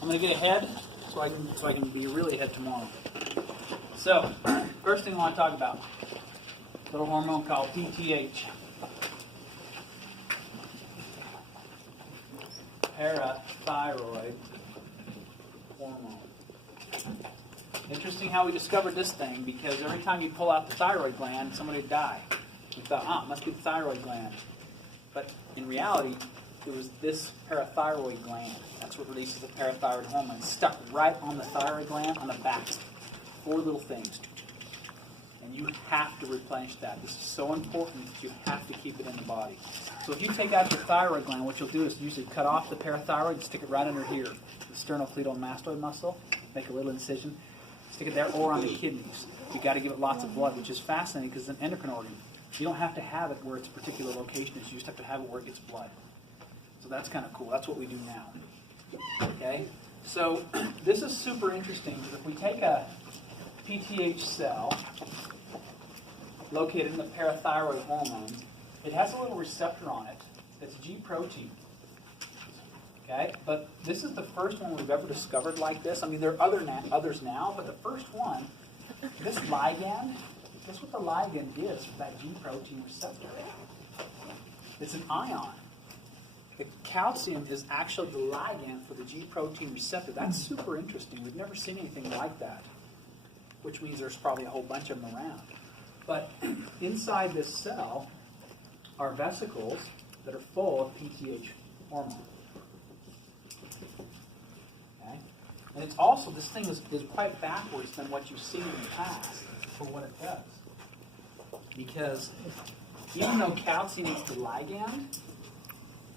I'm going to get ahead so I can be really ahead tomorrow. So, first thing I want to talk about, a little hormone called PTH. Parathyroid hormone. Interesting how we discovered this thing, because every time you pull out the thyroid gland, somebody would die. We thought, it must be the thyroid gland. But in reality, it was this parathyroid gland. That's what releases the parathyroid hormone. It's stuck right on the thyroid gland on the back. 4 little things. And you have to replenish that. This is so important that you have to keep it in the body. So if you take out your thyroid gland, what you'll do is usually cut off the parathyroid and stick it right under here, the sternocleidomastoid muscle, make a little incision, stick it there, or on the kidneys. You've got to give it lots of blood, which is fascinating because it's an endocrine organ. You don't have to have it where its particular location is. You just have to have it where it gets blood. So that's kind of cool. That's what we do now. Okay? So this is super interesting because if we take a PTH cell located in the parathyroid hormone, it has a little receptor on it that's G protein. Okay? But this is the first one we've ever discovered like this. I mean, there are others now, but the first one, this ligand, guess what the ligand is for that G protein receptor? It's an ion. The calcium is actually the ligand for the G protein receptor. That's super interesting. We've never seen anything like that, which means there's probably a whole bunch of them around. But inside this cell are vesicles that are full of PTH hormone. Okay? And it's also, this thing is quite backwards than what you've seen in the past for what it does. Because even though calcium is the ligand,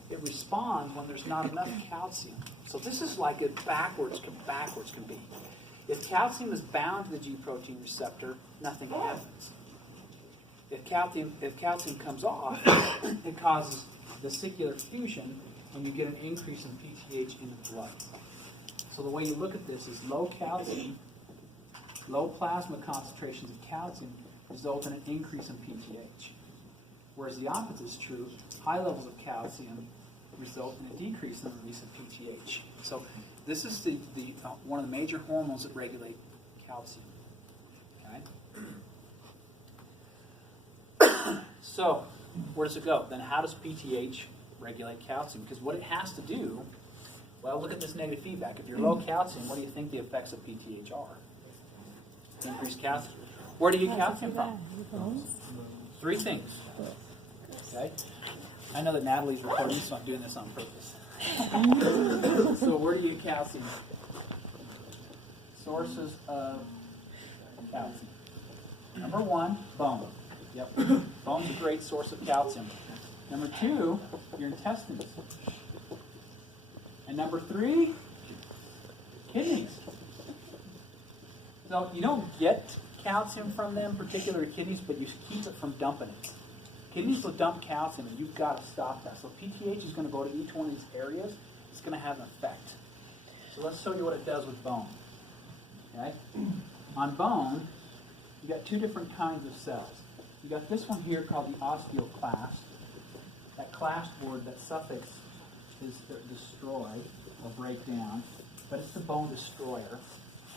it responds when there's not enough calcium. So this is like it backwards can be. If calcium is bound to the G protein receptor, nothing happens. If calcium comes off, it causes vesicular fusion, and you get an increase in PTH in the blood. So the way you look at this is low calcium, low plasma concentrations of calcium result in an increase in PTH. Whereas the opposite is true, high levels of calcium result in a decrease in the release of PTH. So this is one of the major hormones that regulate calcium. Okay? So where does it go? Then how does PTH regulate calcium? Because what it has to do, well, look at this negative feedback. If you're low calcium, what do you think the effects of PTH are? Increased calcium. Where do you get calcium from? 3 things. Okay? I know that Natalie's recording, so I'm doing this on purpose. So where do you get calcium? Sources of calcium. Number 1, bone. Yep. Bone's a great source of calcium. Number 2, your intestines. And number 3, kidneys. So you don't get calcium from them, particularly kidneys, but you keep it from dumping it. Kidneys will dump calcium, and you've got to stop that. So PTH is going to go to each one of these areas. It's going to have an effect. So let's show you what it does with bone. Okay? On bone, you've got 2 different kinds of cells. You've got this one here called the osteoclast. That clast word, that suffix, is destroy or break down, but it's the bone destroyer.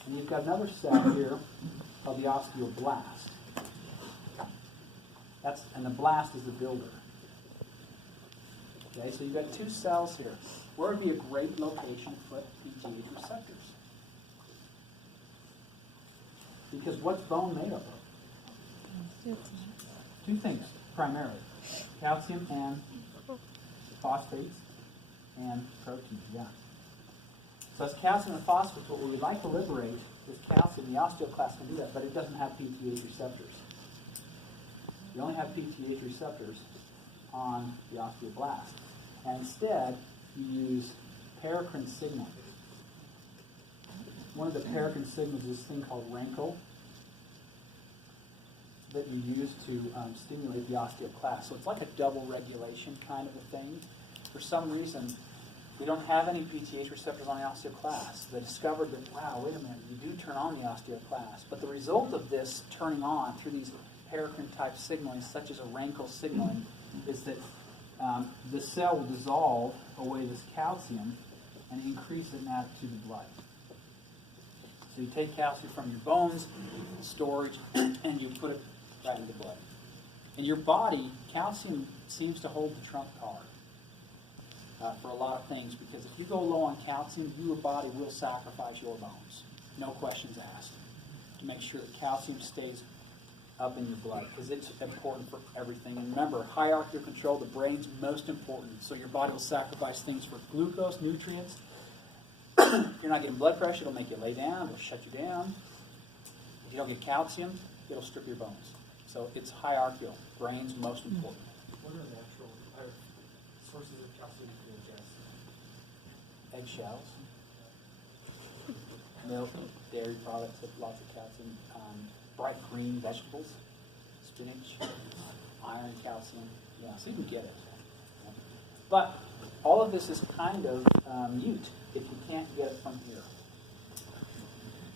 And you've got another cell here called the osteoblast. And the blast is the builder. Okay, so you've got 2 cells here. Where would be a great location for PTH receptors? Because what's bone made up of? 2 things, primarily. Calcium and phosphates and protein, yeah. So it's calcium and phosphates. What we would like to liberate is calcium. The osteoclast can do that, but it doesn't have PTH receptors. You only have PTH receptors on the osteoblast. And instead, you use paracrine signaling. One of the paracrine signals is this thing called rankle that you use to stimulate the osteoclast. So it's like a double regulation kind of a thing. For some reason, we don't have any PTH receptors on the osteoclast. They discovered that, wow, wait a minute, you do turn on the osteoclast. But the result of this turning on through these paracrine-type signaling, such as a rankle signaling, is that the cell will dissolve away this calcium and increase decrease it and add it to the blood. So you take calcium from your bones, storage, and you put it right into the blood. In your body, calcium seems to hold the trump card for a lot of things, because if you go low on calcium, your body will sacrifice your bones. No questions asked. To make sure that calcium stays up in your blood, because it's important for everything. And remember, hierarchy of control, the brain's most important. So your body will sacrifice things for glucose, nutrients. If you're not getting blood pressure, it'll make you lay down, it'll shut you down. If you don't get calcium, it'll strip your bones. So it's hierarchical. Brain's most important. What are natural sources of calcium to ingest? Eggshells, milk, dairy products have lots of calcium, bright green vegetables, spinach, iron, calcium. Yeah, so you can get it. But all of this is kind of mute if you can't get it from here.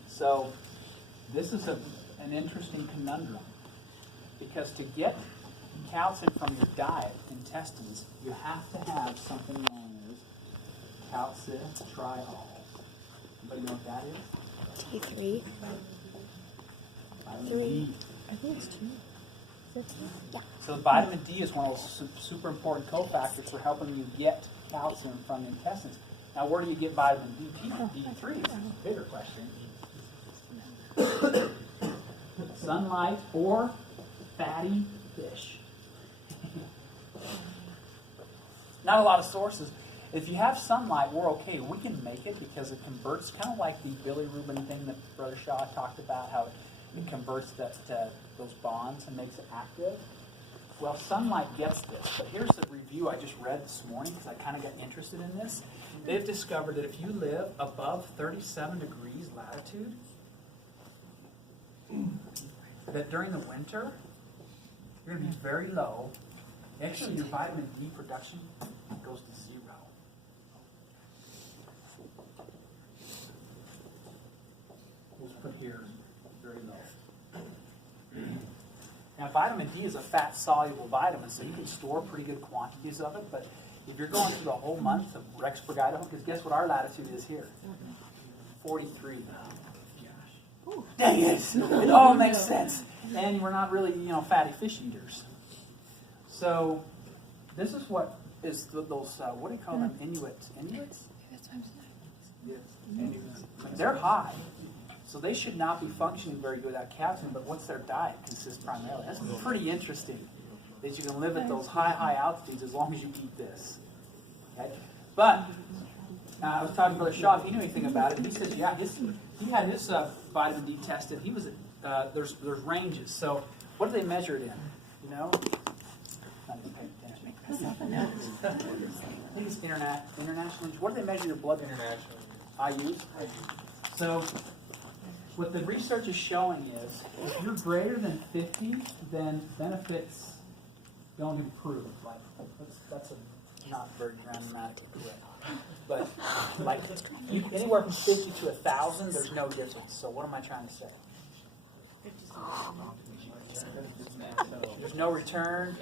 So this is an interesting conundrum, because to get calcium from your diet, intestines, you have to have something known as calcitriol. Anybody know what that is? T3. Vitamin D. I think it's 2. Is it 2? Yeah. So vitamin D is one of those super important cofactors for helping you get calcium from the intestines. Now, where do you get vitamin D? D3 is a bigger question. Sunlight or fatty fish. Not a lot of sources. If you have sunlight, we're okay. We can make it because it converts, kind of like the bilirubin thing that Brother Shaw talked about, how it converts those bonds and makes it active. Well, sunlight gets this. But here's the review I just read this morning, because I kind of got interested in this. They've discovered that if you live above 37 degrees latitude, that during the winter, you're going to be very low. Actually, your vitamin D production goes to 0. We'll put here very low. Now, vitamin D is a fat-soluble vitamin, so you can store pretty good quantities of it. But if you're going through the whole month of Rexburg, Idaho, because guess what our latitude is here? 43. Dang it! It all makes sense. And we're not really, fatty fish eaters. So this is what is those, what do you call them? Inuits? Inuits? Yes. They're high. So they should not be functioning very good without calcium, but what's their diet consist primarily? That's pretty interesting, that you can live at those high altitudes as long as you eat this. Okay? But I was talking to Brother Shaw, if he knew anything about it. He says, yeah, he had his vitamin D tested. He was at, there's ranges. So what do they measure it in? You know? Not even paying attention. I think it's international. What do they measure your blood in? International. IUs? So what the research is showing is, if you're greater than 50, then benefits don't improve. Like that's a not very grammatically correct. But like anywhere from 50 to 1,000, there's no difference. So what am I trying to say? There's no return.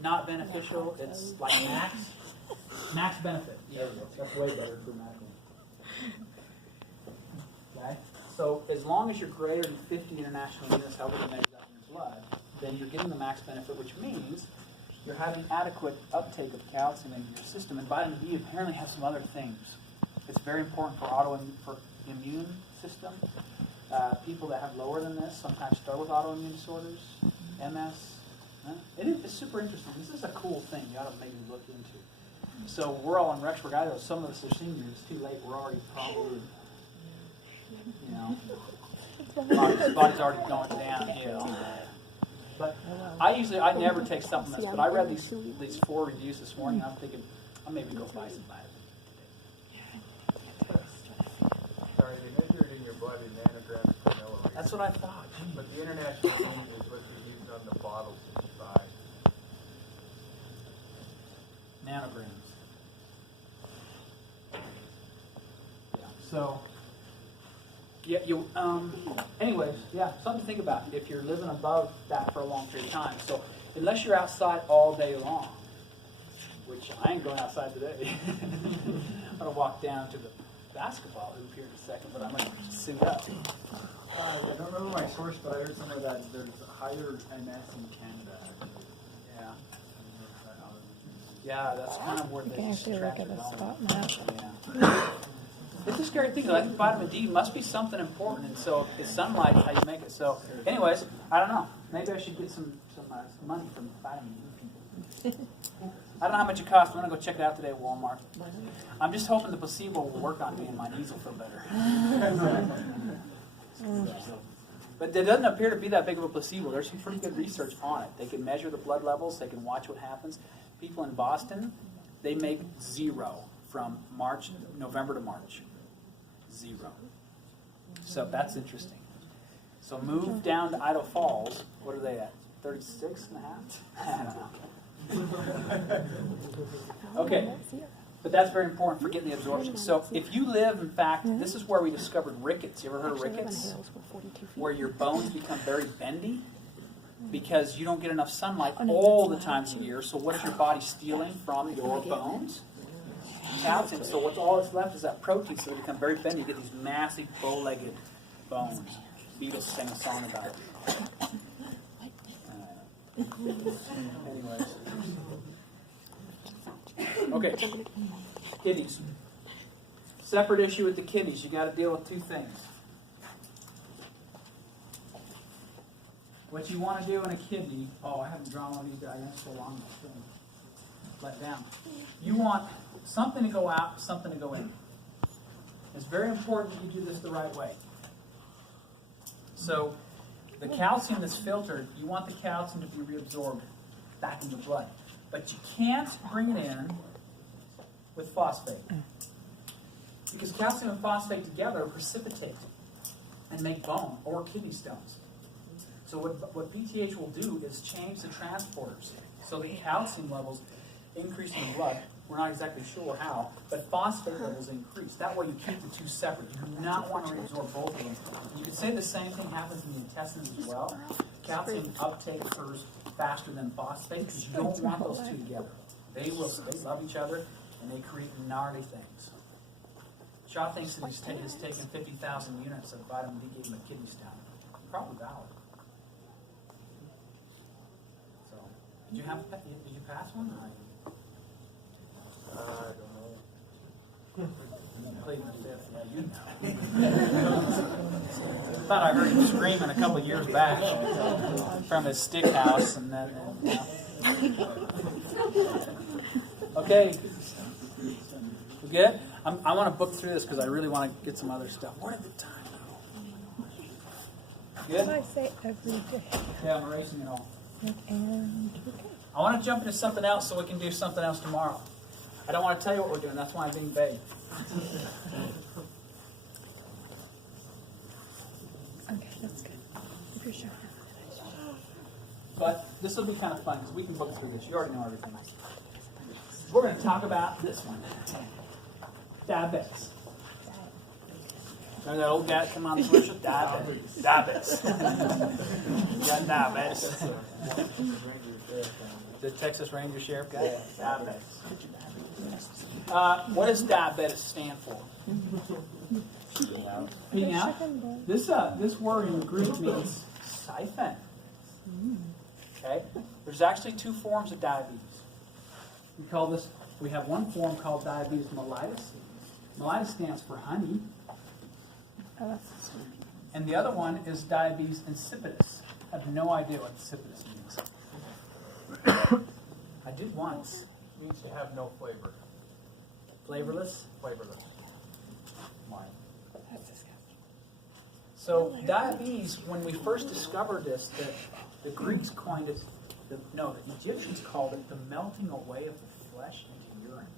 Not beneficial. It's like max benefit. That's way better grammatically. Okay? So as long as you're greater than 50 international units, however they measure that in your blood, then you're getting the max benefit, which means you're having adequate uptake of calcium in your system. And vitamin D apparently has some other things. It's very important for immune system. People that have lower than this sometimes start with autoimmune disorders, MS. It's super interesting. This is a cool thing you ought to maybe look into. So we're all in Rexburg, Idaho. Some of us are seniors. It's too late. We're already probably, body's already going downhill. But I never take supplements, but I read these 4 reviews this morning, and I'm thinking, I'll maybe go buy some vitamins. Sorry, they measure it in your blood in nanograms per milliliter. That's what I thought. But the international unit is what you use on the bottles that you buy. Nanograms. Yeah. So, anyways, something to think about if you're living above that for a long period of time. So, unless you're outside all day long, which I ain't going outside today. I'm going to walk down to the basketball hoop here in a second, but I'm going to suit up. I don't remember my source, but I heard somewhere that there's higher MS in Canada. Yeah. Yeah, that's kind of where You they can actually look track at it the all. spot map. Yeah. It's a scary thing, though. I think vitamin D must be something important, and so it's sunlight how you make it. So, anyways, I don't know. Maybe I should get some money from vitamin D people. I don't know how much it costs. I'm going to go check it out today at Walmart. I'm just hoping the placebo will work on me and my knees will feel better. But there doesn't appear to be that big of a placebo. There's some pretty good research on it. They can measure the blood levels. They can watch what happens. People in Boston, they make 0 from November to March. 0. So that's interesting. So move down to Idaho Falls. What are they at? 36 and a half? I don't know. Okay, but that's very important for getting the absorption. So if you live, in fact, this is where we discovered rickets. You ever heard of rickets? Where your bones become very bendy because you don't get enough sunlight all the times of the year. So what is your body stealing from your bones? Calcium. So all that's left is that protein, so they become very bendy. You get these massive bow-legged bones. Beatles sang a song about it. Anyways. Okay. Kidneys. Separate issue with the kidneys. You got to deal with 2 things. What you want to do in a kidney. Oh, I haven't drawn one of these diagrams so long. Let down. You want something to go out, something to go in. It's very important that you do this the right way. So, the calcium that's filtered, you want the calcium to be reabsorbed back in your blood. But you can't bring it in with phosphate. Because calcium and phosphate together precipitate and make bone or kidney stones. So what PTH will do is change the transporters. So the calcium levels increase in the blood. We're not exactly sure how, but phosphate levels increase. That way you keep the 2 separate. You do not want to reabsorb both of them. You could say the same thing happens in the intestines as well. Calcium uptake occurs faster than phosphate because you don't want those 2 together. They love each other and they create gnarly things. Shaw thinks that he's taken 50,000 units of vitamin D, gave him a kidney stone. Probably valid. So, did you pass one? I don't know. Cleveland Fifth, yeah, you know. Thought I heard him screaming a couple of years back from his stick house, and then. Okay, we good? I want to book through this because I really want to get some other stuff. What did the time go? Good? I say every day. Yeah, I'm erasing it all. And I want to jump into something else so we can do something else tomorrow. I don't want to tell you what we're doing. That's why I'm being vague. okay, that's good. If you're sure. But this will be kind of fun because we can book through this. You already know everything. We're going to talk about this one. Diabetes. Remember that old guy that came on the commercial? Diabetes. Diabetes. You got diabetes. The Texas Ranger Sheriff guy? Yeah. Diabetes. What does diabetes stand for? Peeing out. This word in Greek means siphon. Okay? There's actually 2 forms of diabetes. We have one form called diabetes mellitus. Mellitus stands for honey. And the other one is diabetes insipidus. I have no idea what insipidus means. I did once. It means to have no flavor. Flavorless? Flavorless. Why? That's disgusting. So diabetes, when we first discovered this, the Greeks coined it, the Egyptians called it the melting away of the flesh into urine.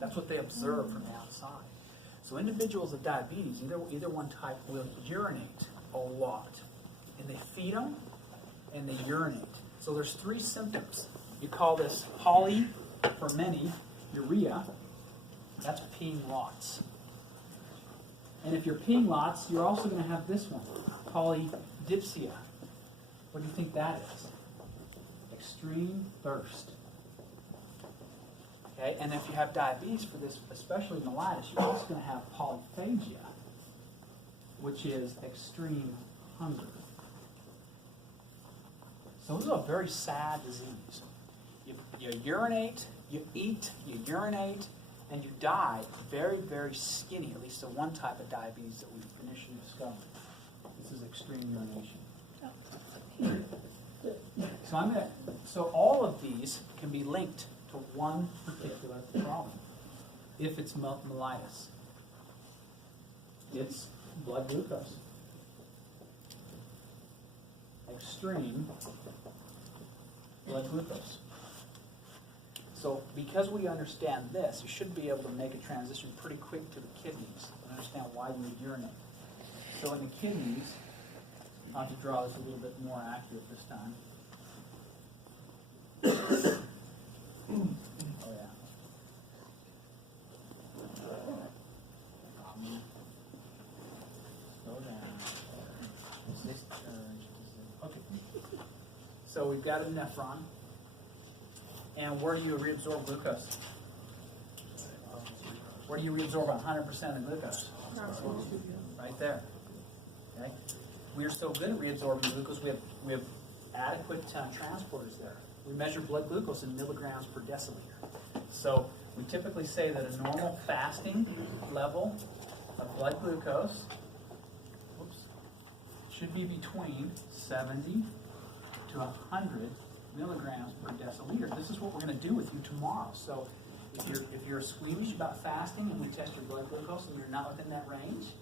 That's what they observed from the outside. So individuals with diabetes, either one type, will urinate a lot. And they feed them, and they urinate. So there's 3 symptoms. You call this poly, for many, urea. That's peeing lots. And if you're peeing lots, you're also going to have this one, polydipsia. What do you think that is? Extreme thirst. Okay, and if you have diabetes for this, especially mellitus, you're also going to have polyphagia, which is extreme hunger. So this is a very sad disease. You urinate, you eat, you urinate, and you die very, very skinny, at least the one type of diabetes that we've initially discovered. This is extreme urination. So all of these can be linked to one particular problem. If it's mellitus, it's blood glucose. Extreme blood glucose. So because we understand this, you should be able to make a transition pretty quick to the kidneys and understand why we urinate. So in the kidneys, I'll have to draw this a little bit more accurate this time. Oh yeah. Slow down. Okay. So we've got a nephron. And where do you reabsorb glucose? Where do you reabsorb 100% of the glucose? Right there. Okay. We are so good at reabsorbing glucose. We have adequate transporters there. We measure blood glucose in milligrams per deciliter. So we typically say that a normal fasting level of blood glucose should be between 70 to 100 milligrams per deciliter. This is what we're going to do with you tomorrow. So if you're squeamish about fasting and we test your blood glucose and you're not within that range,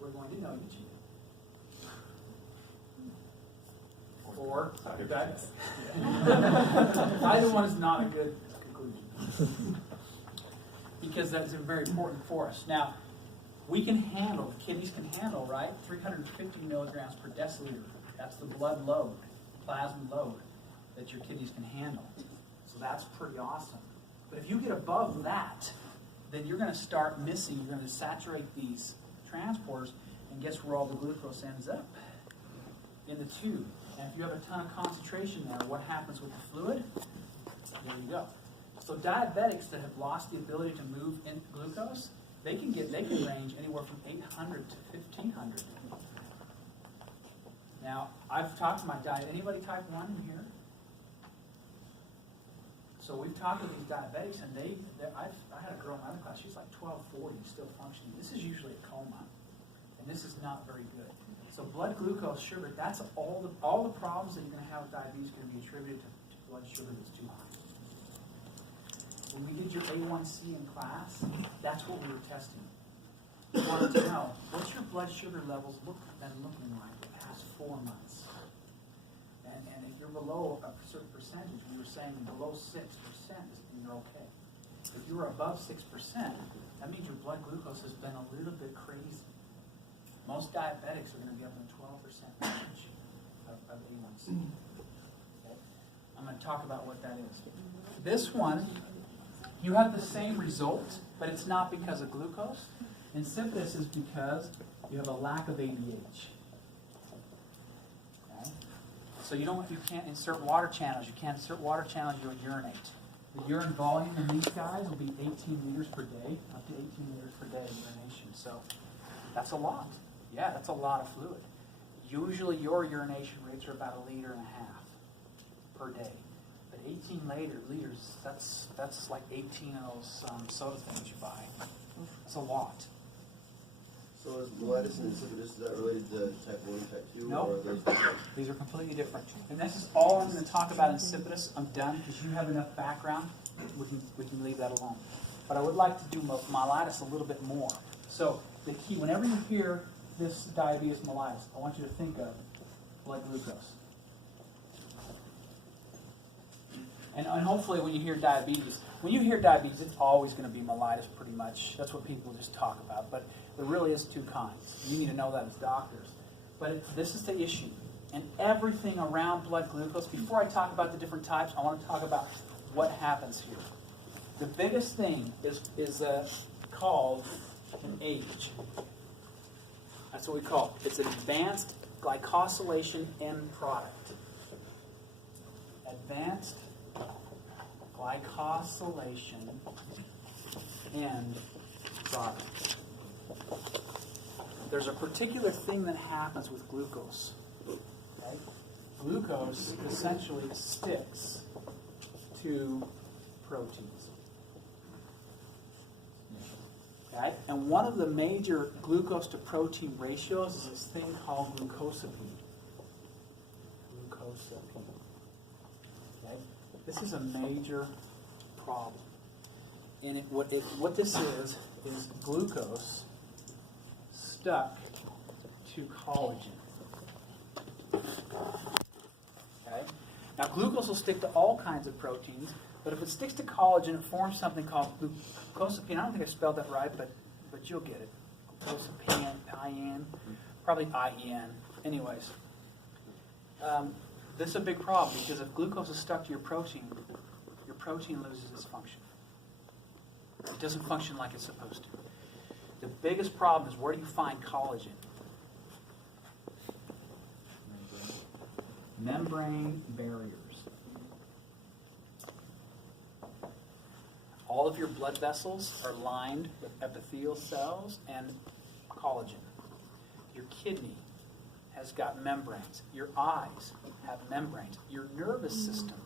we're going to know you cheated. Or you're bad. Either one is not a good conclusion. Because that's very important for us. Now, we can handle, the kidneys can handle, right, 350 milligrams per deciliter. That's the blood load, plasma load that your kidneys can handle. So that's pretty awesome. But if you get above that, then you're going to start missing, you're going to saturate these transporters, and guess where all the glucose ends up? In the tube. And if you have a ton of concentration there, what happens with the fluid? There you go. So diabetics that have lost the ability to move in glucose, they can range anywhere from 800 to 1500. Now, I've talked to my anybody type 1 in here? So we've talked to these diabetics, and I had a girl in my other class, she's like 1240, still functioning. This is usually a coma, and this is not very good. So blood glucose, sugar, that's all the problems that you're going to have with diabetes are going to be attributed to blood sugar that's too high. When we did your A1C in class, that's what we were testing. We wanted to know, what's your blood sugar levels been looking like the past 4 months? And if you're below a certain percentage, we were saying below 6%, you're okay. If you're above 6%, that means your blood glucose has been a little bit crazy. Most diabetics are going to be up in 12% range of A1C. Okay? I'm going to talk about what that is. This one, you have the same result, but it's not because of glucose. Insipidus is because you have a lack of ADH. Okay? So you can't insert water channels. You can't insert water channels, you'll urinate. The urine volume in these guys will be 18 liters per day, up to 18 liters per day of urination. So that's a lot. Yeah, that's a lot of fluid. Usually your urination rates are about 1.5 liters per day. But 18 liters, that's like 18 of those soda things you buy. That's a lot. So is mellitus and insipidus, is that related to type 1, type 2? No, Or are those different? These are completely different. And this is all I'm going to talk about insipidus. I'm done because you have enough background. We can leave that alone. But I would like to do mellitus a little bit more. So the key, whenever you hear this diabetes mellitus, I want you to think of blood glucose. And hopefully when you hear diabetes, it's always going to be mellitus pretty much. That's what people just talk about. But there really is 2 kinds. You need to know that as doctors. But this is the issue. And everything around blood glucose, before I talk about the different types, I want to talk about what happens here. The biggest thing is called an age. That's what we call it. It's an advanced glycosylation end product. Advanced glycosylation end product. There's a particular thing that happens with glucose. Okay? Glucose essentially sticks to proteins. Okay? And one of the major glucose to protein ratios is this thing called glucosamine. Glucosamine. Okay? This is a major problem. And what this is glucose stuck to collagen. Okay? Now glucose will stick to all kinds of proteins, but if it sticks to collagen, it forms something called glucosamine. I don't think I spelled that right, but you'll get it. Glucosamine, IN, probably IEN. Anyways, this is a big problem because if glucose is stuck to your protein loses its function. It doesn't function like it's supposed to. The biggest problem is, where do you find collagen? Membrane barriers. All of your blood vessels are lined with epithelial cells and collagen. Your kidney has got membranes. Your eyes have membranes. Your nervous system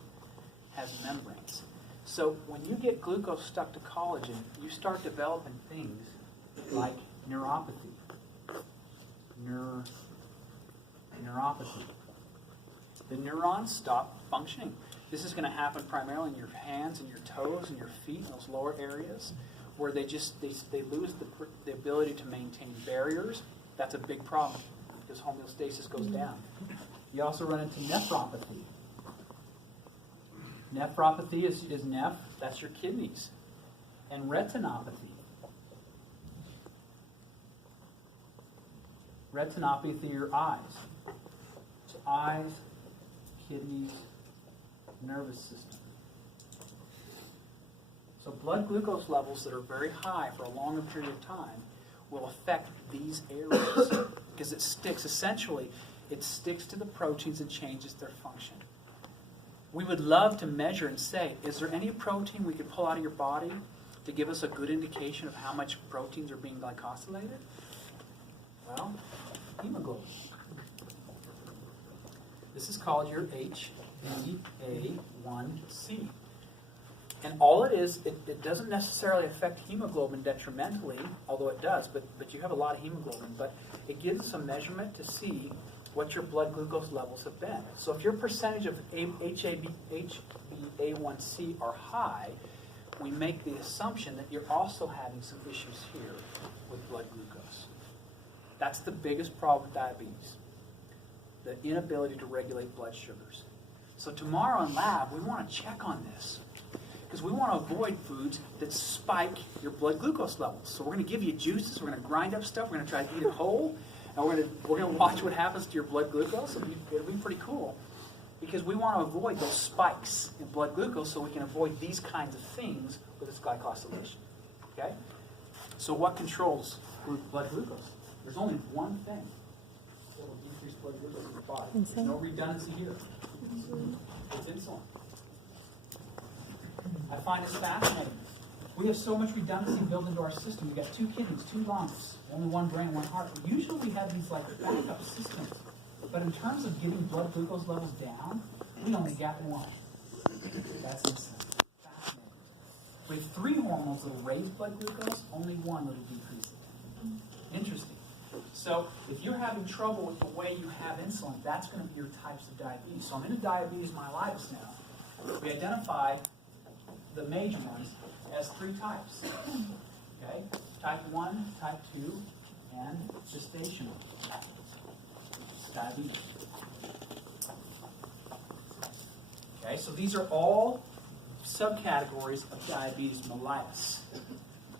has membranes. So when you get glucose stuck to collagen, you start developing things like neuropathy. Neuropathy. The neurons stop functioning. This is going to happen primarily in your hands and your toes and your feet, those lower areas, where they lose the ability to maintain barriers. That's a big problem because homeostasis goes down. You also run into nephropathy. Nephropathy is neph, that's your kidneys. And retinopathy. Retinopathy, your eyes. So eyes, kidneys, nervous system. So blood glucose levels that are very high for a longer period of time will affect these areas because it sticks to the proteins and changes their function. We would love to measure and say, is there any protein we could pull out of your body to give us a good indication of how much proteins are being glycosylated? Well, hemoglobin. This is called your HbA1c. And all it is, it doesn't necessarily affect hemoglobin detrimentally, although it does, but you have a lot of hemoglobin. But it gives us a measurement to see what your blood glucose levels have been. So if your percentage of HbA1c are high, we make the assumption that you're also having some issues here with blood glucose. That's the biggest problem with diabetes, the inability to regulate blood sugars. So tomorrow in lab, we want to check on this because we want to avoid foods that spike your blood glucose levels. So we're going to give you juices, we're going to grind up stuff, we're going to try to eat it whole, and we're going to watch what happens to your blood glucose. It'll be pretty cool because we want to avoid those spikes in blood glucose so we can avoid these kinds of things with this glycosylation. Okay? So what controls blood glucose? There's only one thing that will decrease blood glucose in the body. There's no redundancy here. It's insulin. I find this fascinating. We have so much redundancy built into our system. We've got 2 kidneys, 2 lungs, only 1 brain, 1 heart. Usually we have these like backup systems. But in terms of getting blood glucose levels down, we only got 1. That's insulin. Fascinating. We have 3 hormones that will raise blood glucose, only 1 that will decrease it. Interesting. So if you're having trouble with the way you have insulin, that's going to be your types of diabetes. So I'm into diabetes mellitus now. We identify the major ones as 3 types. Okay? Type 1, type 2, and gestational diabetes. Okay, so these are all subcategories of diabetes mellitus.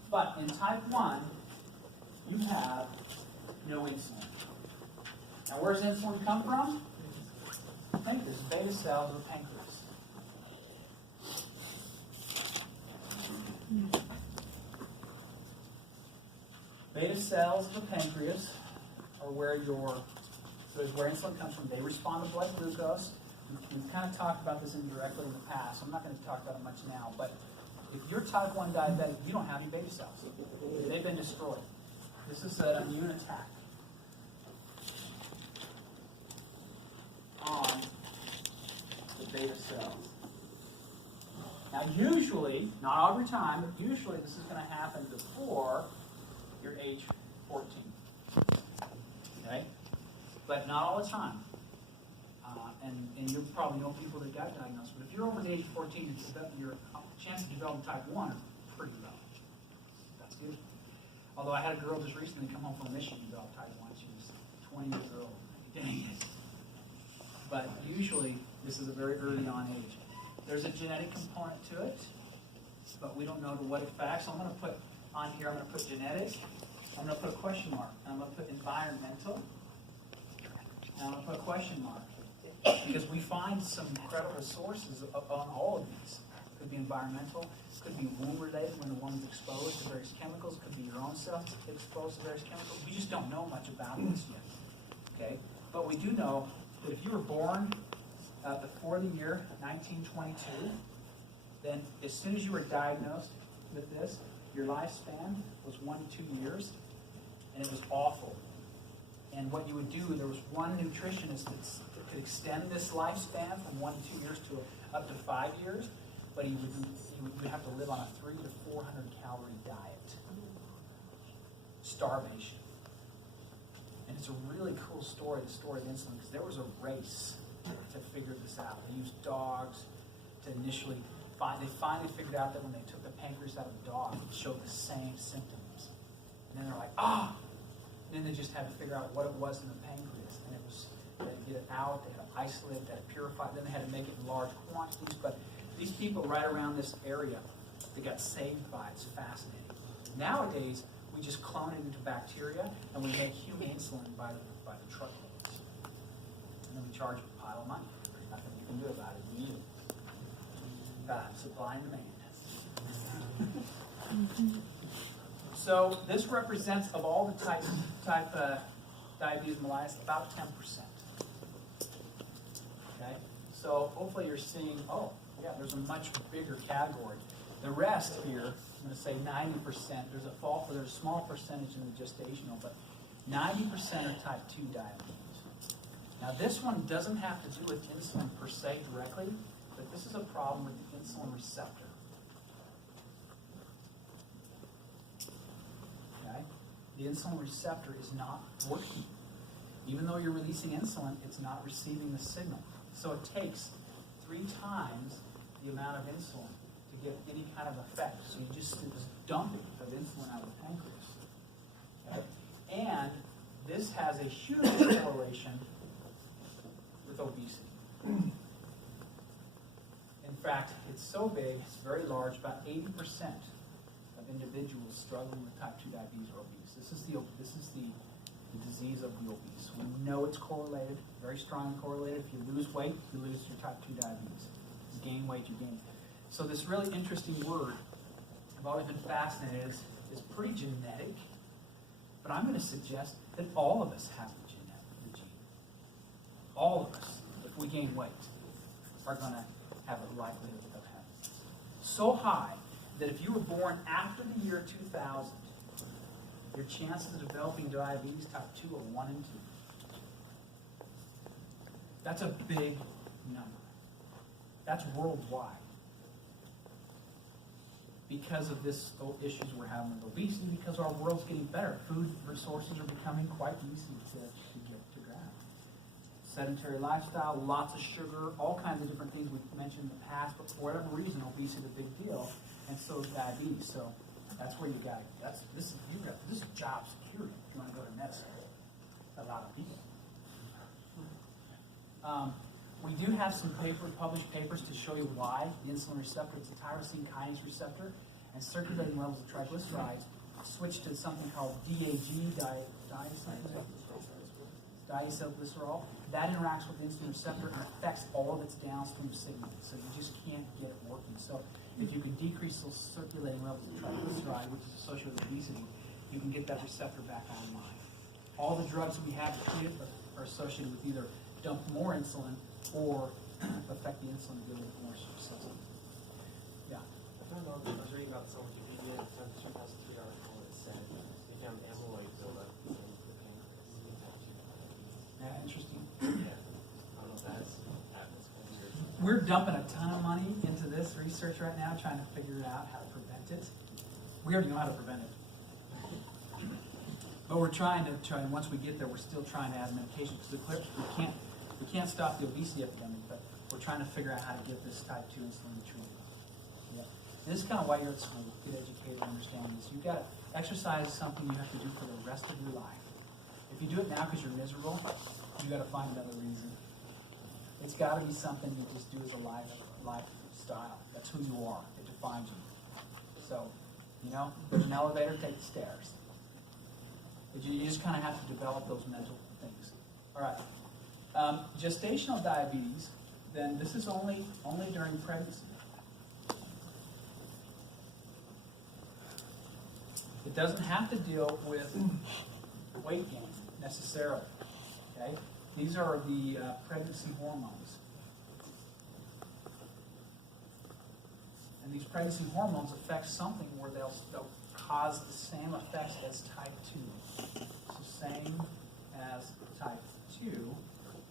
But in type 1, you have no insulin. Now where does insulin come from? Pancreas, beta cells of the pancreas. Beta cells of the pancreas are where insulin comes from. They respond to blood glucose. we've kind of talked about this indirectly in the past, so I'm not going to talk about it much now, but if you're type 1 diabetic, you don't have any beta cells. They've been destroyed. This is an immune attack on the beta cells. Now usually, not every time, but usually this is going to happen before your age 14. Okay? But not all the time. And you probably know people that got diagnosed. But if you're over the age of 14, your chance of developing type 1 are pretty low. That's good. Although I had a girl just recently come home from Michigan and develop type 1. She was 20 years old. Dang it. But usually, this is a very early on age. There's a genetic component to it, but we don't know to what effect. So I'm going to put on here, I'm going to put genetic, I'm going to put a question mark, and I'm going to put environmental, and I'm going to put a question mark. Because we find some incredible sources on all of these. Could be environmental, could be womb related when the woman's exposed to various chemicals, could be your own self exposed to various chemicals. We just don't know much about this yet. Okay? But we do know that if you were born before the year 1922, then as soon as you were diagnosed with this, your lifespan was 1 to 2 years, and it was awful. And what you would do, there was one nutritionist that could extend this lifespan from 1 to 2 years to up to 5 years, but you would have to live on a 300 to 400 calorie diet. Starvation. And it's a really cool story, the story of insulin, because there was a race to figure this out. They used dogs to initially they finally figured out that when they took the pancreas out of the dog, it showed the same symptoms. And then they're like, ah! Then they just had to figure out what it was in the pancreas. And it was, they had to get it out, they had to isolate it, they had to purify it, then they had to make it in large quantities. But these people right around this area, they got saved by it. It's fascinating. Nowadays, we just clone it into bacteria, and we make human insulin by the truckloads. And then we charge a pile of money. There's nothing you can do about it. We need it. Supply and demand. So this represents, of all the type diabetes mellitus, about 10%. Okay? So hopefully you're seeing, oh, yeah, there's a much bigger category. The rest here, I'm going to say 90%. There's a small percentage in the gestational, but 90% are type 2 diabetes. Now this one doesn't have to do with insulin per se directly, but this is a problem with the insulin receptor. Okay? The insulin receptor is not working. Even though you're releasing insulin, it's not receiving the signal. So it takes 3 times the amount of insulin to get any kind of effect. So you just do this dumping of insulin out of the pancreas. Okay? And this has a huge correlation with obesity. In fact, it's so big, it's very large, about 80% of individuals struggling with type 2 diabetes are obese. This is the disease of the obese. We know it's correlated, very strongly correlated. If you lose weight, you lose your type 2 diabetes. If you gain weight, you gain. So this really interesting word, I've always been fascinated, is pretty genetic, but I'm going to suggest that all of us have the gene. All of us, if we gain weight, are going to have a likelihood of having it. So high that if you were born after the year 2000, your chances of developing diabetes type 2 are 1 in 2. That's a big number. That's worldwide. Because of this issues we're having with obesity, because our world's getting better. Food resources are becoming quite easy to grab. Sedentary lifestyle, lots of sugar, all kinds of different things we've mentioned in the past, but for whatever reason, obesity is a big deal, and so is diabetes. So that's where you got it. This is job security if you want to go to medicine. A lot of people. We do have some published papers to show you why the insulin receptor, it's a tyrosine kinase receptor, and circulating levels of triglycerides switch to something called DAG, diacylglycerol. That interacts with the insulin receptor and affects all of its downstream signals, so you just can't get it working. So if you can decrease those circulating levels of triglyceride, which is associated with obesity, you can get that receptor back online. All the drugs we have to treat it are associated with either dump more insulin or affect the insulin a little bit more. So, yeah. I found out, I was reading about some Wikipedia in 2003 article that said they found amyloid buildup in the pancreas. Yeah, interesting. Yeah. I don't know if that's weird. We're dumping a ton of money into this research right now, trying to figure out how to prevent it. We already know how to prevent it. But we're trying, once we get there, we're still trying to add medication, because we can't stop the obesity epidemic, but we're trying to figure out how to get this type 2 insulin treated. Yeah. And this is kind of why you're at school, get educated, understand this. You've got exercise is something you have to do for the rest of your life. If you do it now because you're miserable, you got to find another reason. It's got to be something you just do as a lifestyle. That's who you are. It defines you. So, there's an elevator, take the stairs. But you just kind of have to develop those mental things. All right. Gestational diabetes, then this is only during pregnancy. It doesn't have to deal with weight gain necessarily. Okay? These are the pregnancy hormones. And these pregnancy hormones affect something where they'll cause the same effects as type 2. So same as type 2,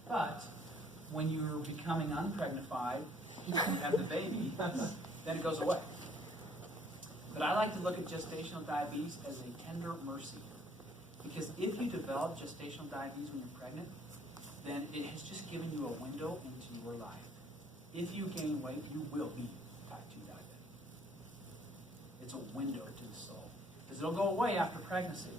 but when you're becoming unpregnified, you have the baby, then it goes away. But I like to look at gestational diabetes as a tender mercy. Because if you develop gestational diabetes when you're pregnant, then it has just given you a window into your life. If you gain weight, you will be type 2 diabetic. It's a window to the soul. Because it'll go away after pregnancy.